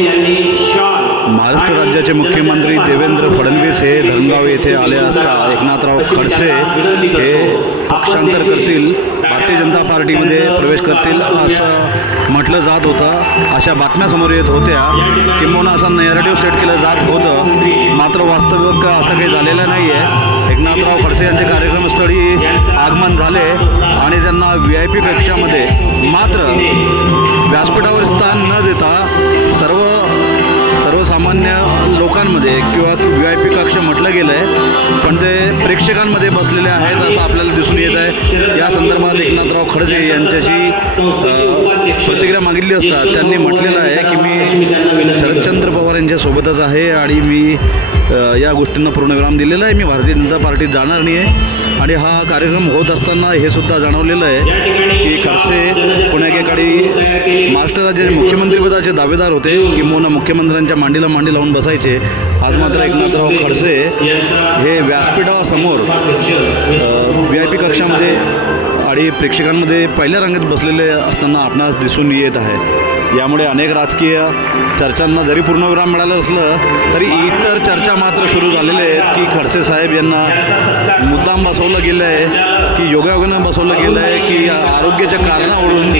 महाराष्ट्र राज्याचे मुख्यमंत्री देवेंद्र फडणवीस हे धरणगाव येथे आले असता एकनाथराव खडसे हे पक्षांतर करतील, भारतीय जनता पार्टीमध्ये प्रवेश करतील असं म्हटलं जात होतं. अशा बातम्या समोर येत होत्या, किंबहुना असा नॅरेटिव्ह सेट केलं जात होतं. मात्र वास्तविक असं काही झालेलं नाही आहे. एकनाथराव खडसे यांचे कार्यक्रमस्थळी आगमन झाले आणि त्यांना VIP कक्षामध्ये मात्र व्यासपीठावर स्थान न देता सर्वसामान्य लोकांमध्ये किंवा VIP कक्ष म्हटलं गेलं आहे, पण ते प्रेक्षकांमध्ये बसलेले आहेत असं आपल्याला दिसून येत आहे. या संदर्भात एकनाथराव खडसे यांच्याशी प्रतिक्रिया मागितली असता त्यांनी म्हटलेलं आहे की मी शरदचंद्र पवार यांच्यासोबतच आहे आणि मी या गोष्टींना पूर्णविराम दिलेला आहे. मी भारतीय जनता पार्टीत जाणार नाही आहे. आणि हा कार्यक्रम होत असताना हे सुद्धा जाणवलेलं आहे की खडसे पुण्याकेकाळी महाराष्ट्र राज्याचे मुख्यमंत्रीपदाचे दावेदार होते, किंबहुना मुख्यमंत्र्यांच्या मांडीला मांडी लावून बसायचे. आज मात्र एकनाथराव खडसे हे व्यासपीठासमोर VIP कक्षामध्ये आणि प्रेक्षकांमध्ये पहिल्या रांगेत बसलेले असताना आपणास दिसून येत आहे. यामुळे अनेक राजकीय चर्चांना जरी पूर्णविराम मिळालं असलं तरी इतर चर्चा मात्र सुरू झालेल्या आहेत की खडसे साहेब यांना मुद्दाम बसवलं गेलं आहे, की योगायोगानं बसवलं गेलं आहे, की आरोग्याच्या कारणावरून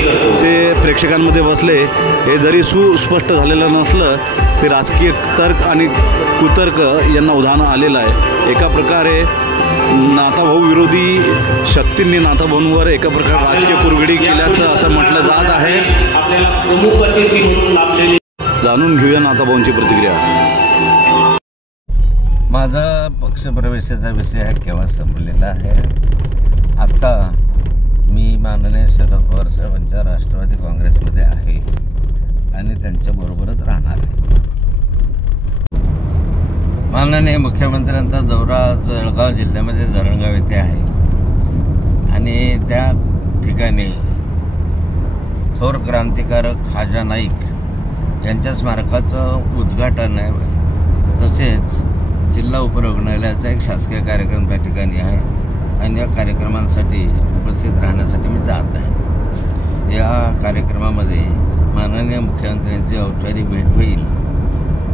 ते प्रेक्षकांमध्ये बसले. हे जरी सुस्पष्ट झालेलं नसलं ते राजकीय तर्क आणि कुतर्क यांना उधाण आलेलं आहे. एका प्रकारे नाथाभाऊ विरोधी शक्तींनी नाथाभाऊंवर एका प्रकारे राजकीय कुरघडी केल्याचं असं म्हटलं जात आहे. जाणून घेऊया नाथाभाऊंची प्रतिक्रिया. माझा पक्षप्रवेशाचा विषय हा केव्हा संपलेला आहे. आता मी माननीय शरद पवार साहेबांच्या राष्ट्रवादी काँग्रेसमध्ये आहे आणि त्यांच्याबरोबरच राहणार आहे. माननीय मुख्यमंत्र्यांचा दौरा जळगाव जिल्ह्यामध्ये धरणगाव येथे आहे आणि त्या ठिकाणी थोर क्रांतिकारक खाजा नाईक यांच्या स्मारकाचं उद्घाटन आहे. तसेच जिल्हा उपरुग्णालयाचा एक शासकीय कार्यक्रम त्या ठिकाणी आहे आणि या कार्यक्रमांसाठी उपस्थित राहण्यासाठी मी जात आहे. या कार्यक्रमामध्ये माननीय मुख्यमंत्र्यांची औपचारिक भेट होईल.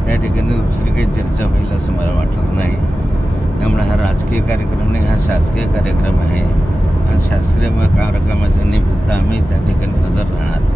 त्या ठिकाणी दुसरी काही चर्चा होईल असं मला वाटत नाही. त्यामुळे हा राजकीय कार्यक्रम नाही, हा शासकीय कार्यक्रम आहे आणि शासकीय कार्यक्रमाच्या निमित्त आम्ही त्या ठिकाणी हजर राहणार.